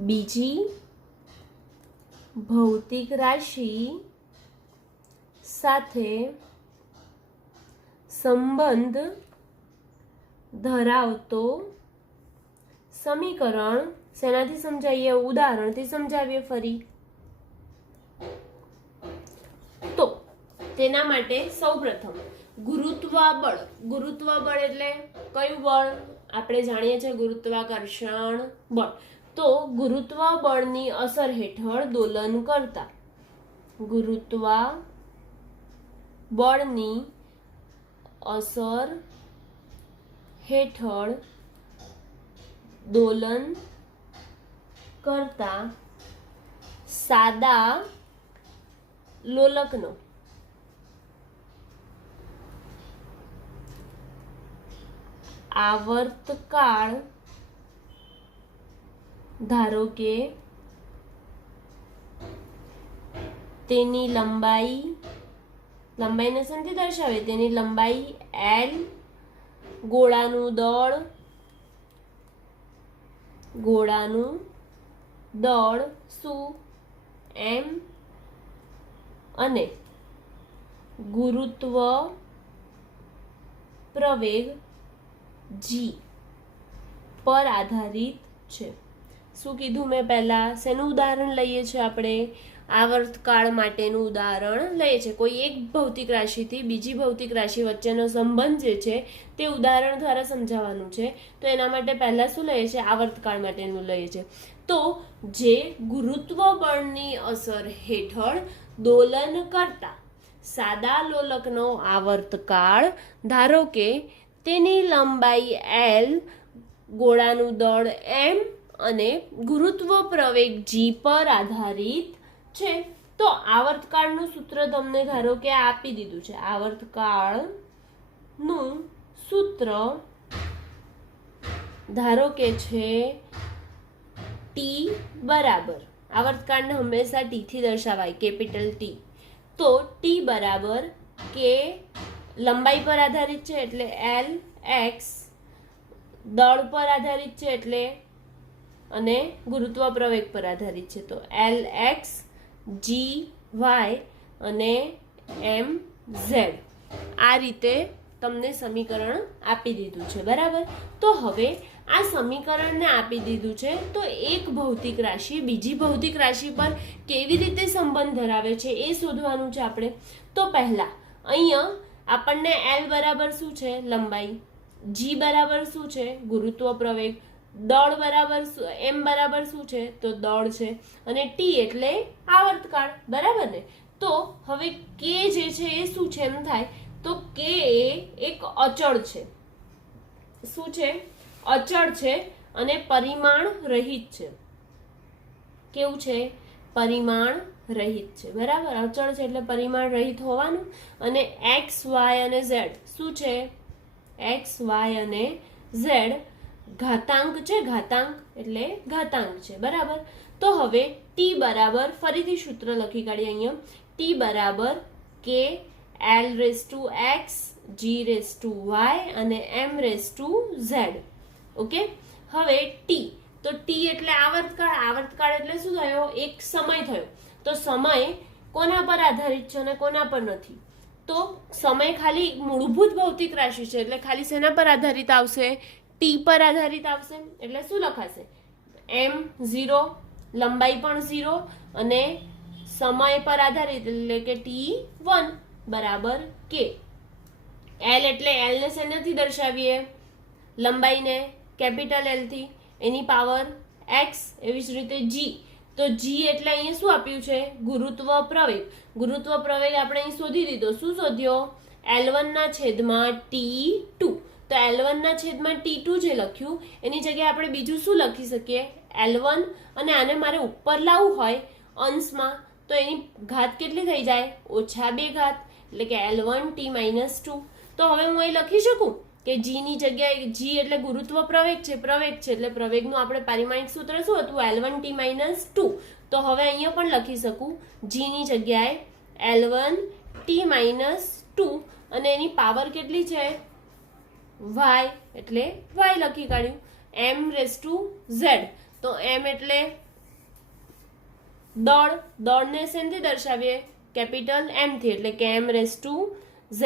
બીજી ભૌતિક રાશિ સાથે સંબંધ ધરાવતો સમીકરણ શેનાથી સમજાવીએ? ઉદાહરણથી સમજાવીએ ફરી. તો તેના માટે સૌપ્રથમ ગુરુત્વ બળ એટલે કયું બળ? આપણે જાણીએ છીએ ગુરુત્વાકર્ષણ બળ. તો ગુરુત્વ બળની અસર હેઠળ દોલન કરતા ગુરુત્વ બળની અસર હેઠળ દોલન કરતા સાદા લોલકનો આવર્તકાળ ધારો કે તેની લંબાઈને શેનાથી દર્શાવે? તેની લંબાઈ L, ગોળાનું દળ શું? M, અને ગુરુત્વ પ્રવેગ G પર આધારિત છે. શું કીધું મેં પહેલા? શેનું ઉદાહરણ લઈએ છીએ આપણે? આવર્તકાળ માટેનું ઉદાહરણ લઈએ છીએ. કોઈ એક ભૌતિક રાશિથી બીજી ભૌતિક રાશિ વચ્ચેનો સંબંધ જે છે તે ઉદાહરણ દ્વારા સમજાવવાનું છે. તો એના માટે પહેલા શું લઈએ છીએ? આવર્તકાળ માટેનું લઈએ છીએ. તો જે ગુરુત્વ બળની અસર હેઠળ દોલન કરતા સાદા લોલકનો આવર્તકાળ ધારો કે તેની લંબાઈ l, ગોળાનું દળ m અને ગુરુત્વ પ્રવેગ g પર આધારિત છે. તો આવર્તકાળનું સૂત્ર તમને ધારો કે આપી દીધું છે. આવર્તકાળનું સૂત્ર ધારો કે છે ટી બરાબર, આવર્તકાળને હંમેશા ટી થી દર્શાવાય, કેપિટલ ટી. તો ટી બરાબર કે લંબાઈ પર આધારિત છે એટલે એલ એક્સ, દળ પર આધારિત છે એટલે અને ગુરુત્વ પ્રવેગ પર આધારિત છે તો એલ એક્સ જી વાય અને એમ ઝેડ. આ રીતે તમને સમીકરણ આપી દીધું છે, બરાબર. તો હવે આ સમીકરણને આપી દીધું છે તો એક ભૌતિક રાશિ બીજી ભૌતિક રાશિ પર કેવી રીતે સંબંધ ધરાવે છે એ શોધવાનું છે આપણે. તો પહેલા અહીંયા આપણને એલ બરાબર શું છે? લંબાઈ. જી બરાબર શું છે? ગુરુત્વ પ્રવેગ. દળ બરાબર એમ બરાબર શું છે? તો દળ છે. અને ટી એટલે આવર્તકાળ, બરાબર ને. તો હવે કે જે છે એ શું છે એમ થાય તો કે એ એક અચળ છે. શું છે? અચળ છે અને પરિમાણ રહિત છે. કેવું છે? પરિમાણ રહિત છે, બરાબર. અચળ છે એટલે પરિમાણ રહિત હોવાનું. અને એક્સ વાય અને ઝેડ શું છે? એક્સ વાય અને ઝેડ ઘાતાંક છે. ઘાતાંક એટલે ઘાતાંક છે, બરાબર. તો હવે ટી બરાબર, ફરીથી સૂત્ર લખી કાઢીએ અહીંયા. ટી બરાબર કે l raise to x, g raise to y અને m raise to z. Okay. હવે ટી, તો ટી એટલે આવર્તકાળ. આવર્તકાળ એટલે શું થયો? એક સમય થયો. તો સમય કોના પર આધારિત છે અને કોના પર નથી? તો સમય ખાલી મૂળભૂત ભૌતિક રાશિ છે એટલે ખાલી શેના પર આધારિત આવશે? ટી પર આધારિત આવશે. એટલે શું લખાશે? એમ 0, લંબાઈ પણ 0 અને સમય પર આધારિત એટલે કે t1 બરાબર કે. એલ એટલે એલ ને શેનાથી દર્શાવીએ? લંબાઈને કેપિટલ એલ થી, એની પાવર એક્સ. એવી જ રીતે જી, તો જી એટલે અહીંયા શું આપ્યું છે? ગુરુત્વ પ્રવેગ. ગુરુત્વ પ્રવેગ આપણે અહીં શોધી દીધો. શું શોધ્યો? L1 ના છેદમાં T2. તો L1 ના છેદમાં T2 જે લખ્યું એની જગ્યાએ આપણે બીજું શું લખી શકીએ? L1. અને આને મારે ઉપર લાવવું હોય અંશમાં તો એની ઘાત કેટલી થઈ જાય? -2 ઘાત, એટલે કે L1 T - 2. તો હવે હું અહીં લખી શકું કે જી ની જગ્યાએ, જી એટલે ગુરુત્વ પ્રવેગ છે, પ્રવેગ છે એટલે પ્રવેગનું આપણે પારિમાણિક સૂત્ર શું હતું? L1 T - 2. તો હવે અહીંયા પણ લખી શકું જી ની જગ્યાએ L1 T - 2 અને એની પાવર કેટલી છે? y, એટલે y લખી કાઢ્યું. m રેસ ટુ z, તો m એટલે દળ. દળને શેનથી દર્શાવીએ? કેપિટલ m થી, એટલે કે m raise to z,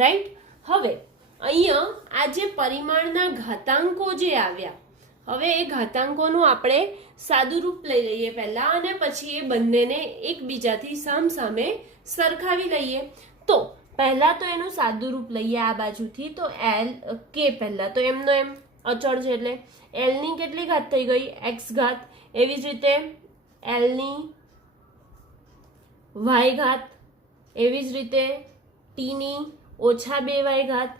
right. હવે અહીંયા આ જે પરિમાણના ઘાતાંકો જે આવ્યા, હવે એ ઘાતાંકોનું આપણે સાદું રૂપ લઈ લઈએ પહેલા અને પછી એ બંનેને એકબીજાથી સામસામે સરખાવી લઈએ. તો પહેલા તો એનું સાદું રૂપ લઈએ આ બાજુથી. તો એલ કે પહેલા તો એમનો એમ અચળ છે એટલે એલ ની કેટલી ઘાત થઈ ગઈ? એક્સ ઘાત. એવી જ રીતે એલ ની વાય ઘાત. એવી જ રીતે ટી ની -2y ઘાત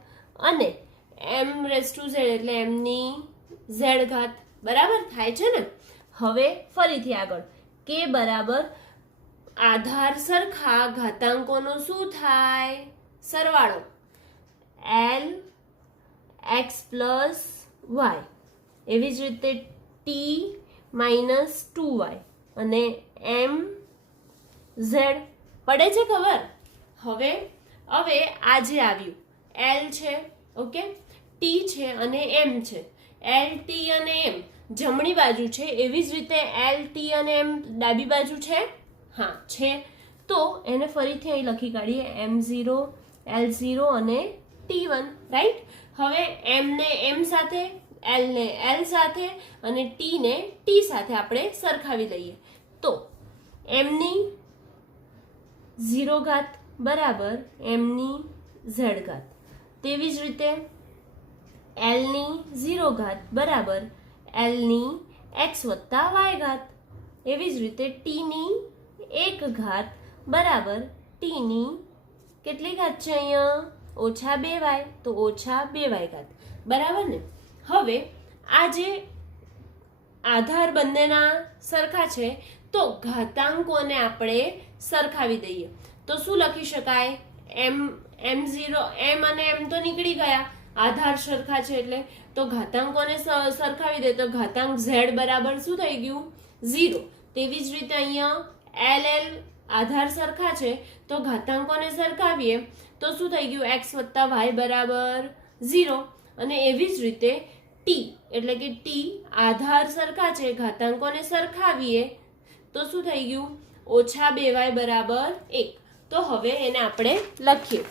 અને એમ રેસ ટુ ઝેડ એટલે એમ ની ઝેડ ઘાત. બરાબર થાય છે ને. હવે ફરીથી આગળ કે બરાબર આધાર સરખા ઘાતાંકોનો શું થાય? સરવાળો. L x plus y. એવી જ રીતે ટી -2y અને એમ ઝેડ. પડે છે ખબર? હવે આ જે આવ્યું એલ છે, ઓકે, ટી છે અને એમ છે. એલ ટી અને એમ જમણી બાજુ છે, એવી જ રીતે એલ ટી અને એમ ડાબી બાજુ છે. હા છે. તો એને ફરીથી અહીં લખી કાઢીએ m0, l0 અને t1, રાઈટ. હવે m ને m સાથે, l ને l સાથે અને t ને t સાથે આપણે સરખાવી લઈએ. તો m ની 0 ઘાત બરાબર m ની z ઘાત. તેવી જ રીતે l ની 0 ઘાત બરાબર l ની x વત્તા y ઘાત. એવી જ રીતે t ની 1 ઘાત બરાબર t ની કેટલી ઘાત છે અહીંયા? -2y, તો -2y ઘાત, બરાબર ને? હવે આ જે આધાર બંનેના સરખા છે તો ઘાતાંકોને આપણે સરખાવી દઈએ. તો શું લખી શકાય? m0 m અને m તો નીકળી ગયા, આધાર સરખા છે એટલે. તો ઘાતાંકોને સરખાવી દે તો ઘાતાંક z બરાબર શું થઈ ગયું? 0. તેવી જ રીતે અહીંયા ll આધાર સરખા છે તો ઘાતાંકોને સરખાવીએ તો શું થઈ ગયું? x + y બરાબર 0. અને એવી જ રીતે t એટલે કે t આધાર સરખા છે, ઘાતાંકોને સરખાવીએ તો શું થઈ ગયું? -2y બરાબર 1. તો હવે એને આપણે લખીએ.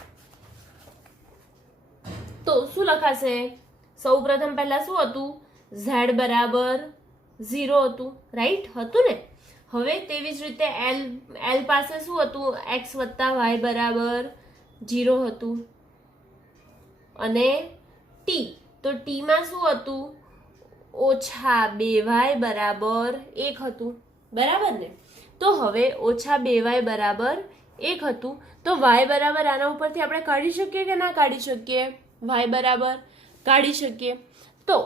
તો શું લખાશે? સૌ પ્રથમ પહેલા શું હતું? z બરાબર 0 હતું, રાઈટ હતું ને? હવે તેવી જ રીતે l પાસે શું હતું? x + y બરાબર 0 હતું. અને t, તો t માં શું હતું? -2y બરાબર 1 હતું, બરાબર ને? તો હવે -2y બરાબર 1 હતું તો y બરાબર આના ઉપરથી આપણે કાઢી શકીએ કે ના કાઢી શકીએ? y બરાબર કાઢી શકીએ. તો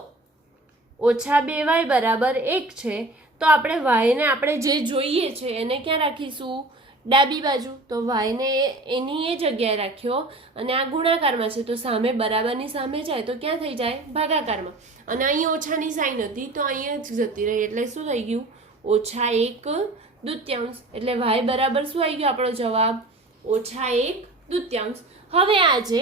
-2y બરાબર 1 છે તો આપણે y ને આપણે જે જોઈએ છે એને ક્યાં રાખીશું? ડાબી બાજુ. તો y ને એની એ જગ્યાએ રાખ્યો અને આ ગુણાકારમાં છે તો સામે બરાબરની સામે જાય તો ક્યાં થઈ જાય? ભાગાકારમાં. અને અહીં ઓછાની સાઈન હતી તો અહીંયા જ જતી રહી એટલે શું થઈ ગયું? -1/2. એટલે y બરાબર શું આવી ગયો આપણો જવાબ? -1/2. હવે આ જે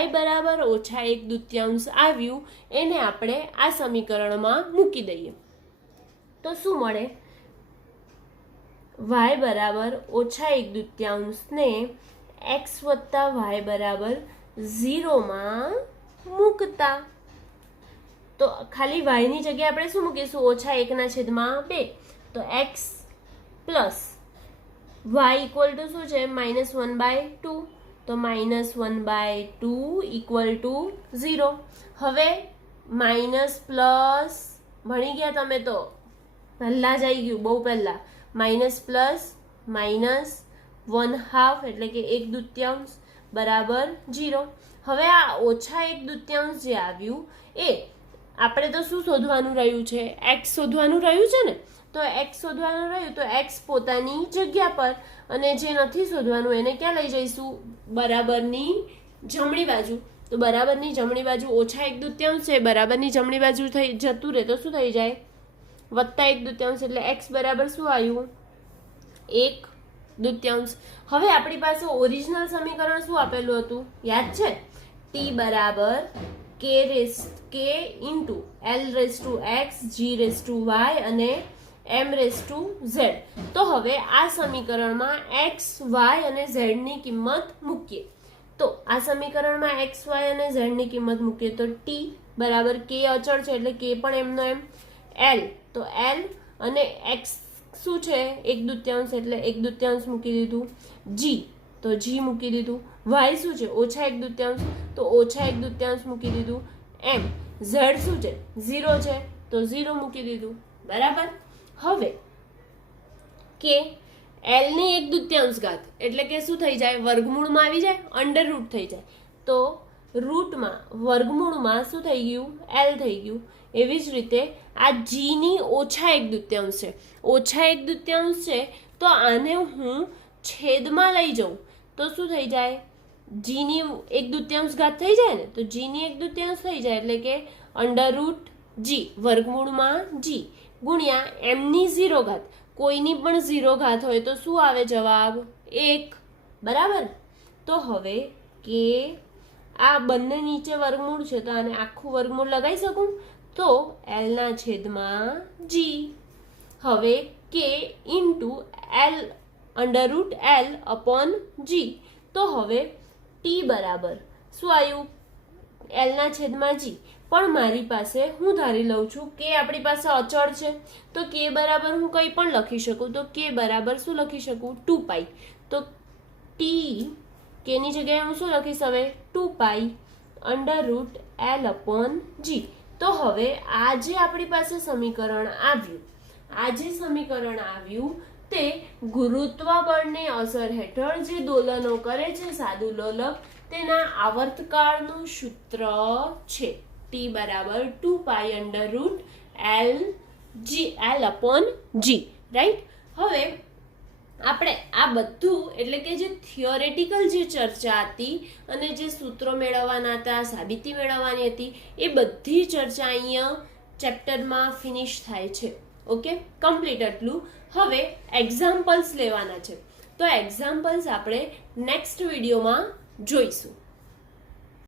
y બરાબર -1/2 આવ્યું એને આપણે આ સમીકરણમાં મૂકી દઈએ તો શું મળે? y બરાબર -1/2 ને x + y બરાબર 0 માં મૂકતા તો ખાલી y ની જગ્યાએ આપણે શું મૂકીશું? -1/2. તો x plus y equal to શું છે? -1/2. તો -1/2 = 0. હવે માઇનસ પ્લસ ભણી ગયા તમે તો, પહેલા જ આવી ગયું, બહુ પહેલા. માઇનસ પ્લસ -1/2 એટલે કે 1/2 બરાબર 0. હવે આ -1/2 જે આવ્યું એ આપણે તો શું શોધવાનું રહ્યું છે? x શોધવાનું રહ્યું છે ને? તો x શોધવાનું રહ્યું તો x પોતાની જગ્યા પર, અને જે નથી શોધવાનું એને ક્યાં લઈ જઈશું? બરાબરની જમણી બાજુ. તો બરાબરની જમણી બાજુ -1/2 છે, બરાબરની જમણી બાજુ જતું રહે તો શું થઈ જાય? +1/2 એટલે x બરાબર શું આવ્યું? 1/2. હવે આપણી પાસે ઓરિજિનલ સમીકરણ શું આપેલું હતું? યાદ છે? t બરાબર k × Lx G અને m/z. તો હવે આ સમીકરણમાં x, y અને z ની કિંમત મૂકીએ. તો આ સમીકરણમાં x, y અને z ની કિંમત મૂકીએ તો t બરાબર k અચળ છે એટલે k પણ એમનો એમ. l તો l અને x શું છે? 1/2 એટલે 1/2 મૂકી દીધું. g તો g મૂકી દીધું. y શું છે? -1/2 તો -1/2 મૂકી દીધું. m z શું છે? 0 છે તો 0 મૂકી દીધું, બરાબર. હવે કે l ની 1/2 ઘાત એટલે કે શું થઈ જાય? વર્ગમૂળમાં આવી જાય, અંડરરૂટ થઈ જાય. તો રૂટમાં વર્ગમૂળમાં શું થઈ ગયું? l થઈ ગયું. એવી જ રીતે આ g ની -1/2 છે, -1/2 છે તો આને હું છેદમાં લઈ જાઉં તો શું થઈ જાય? g ની 1/2 ઘાત થઈ જાય ને, તો g ની 1/2 થઈ જાય એટલે કે √g વર્ગમૂળમાં g ગુણ્યા m ની 0 ઘાત. કોઈની પણ 0 ઘાત હોય તો શું આવે જવાબ? 1, બરાબર. તો હવે કે આ બંને નીચે વર્ગમૂળ છે તો આને આખું વર્ગમૂળ લગાવી શકું તો l ના છેદમાં g. હવે k × L/G. તો હવે t બરાબર શું આવ્યું? l ના છેદમાં g. પણ મારી પાસે હું ધારી લઉં છું કે આપણી પાસે અચળ છે તો k બરાબર હું કંઈ પણ લખી શકું. તો k બરાબર શું લખી શકું? 2π. તો t k ની જગ્યાએ હું શું લખીશ હવે? 2π √L/G. તો હવે આ જે આપણી પાસે સમીકરણ આવ્યું તે ગુરુત્વ બળની અસર હેઠળ જે દોલનો કરે છે સાદું લોલક, તેના આવર્તકાળનું સૂત્ર છે T બરાબર 2π√L/G, રાઈટ. હવે આપણે આ બધું એટલે કે જે થિયોરેટિકલ જે ચર્ચા હતી અને જે સૂત્રો મેળવવાના હતા, સાબિતી મેળવવાની હતી, એ બધી ચર્ચા અહીંયા ચેપ્ટરમાં ફિનિશ થાય છે. ઓકે, કમ્પ્લીટ એટલું. હવે એક્ઝામ્પલ્સ લેવાના છે, તો એક્ઝામ્પલ્સ આપણે નેક્સ્ટ વિડીયોમાં જોઈશું.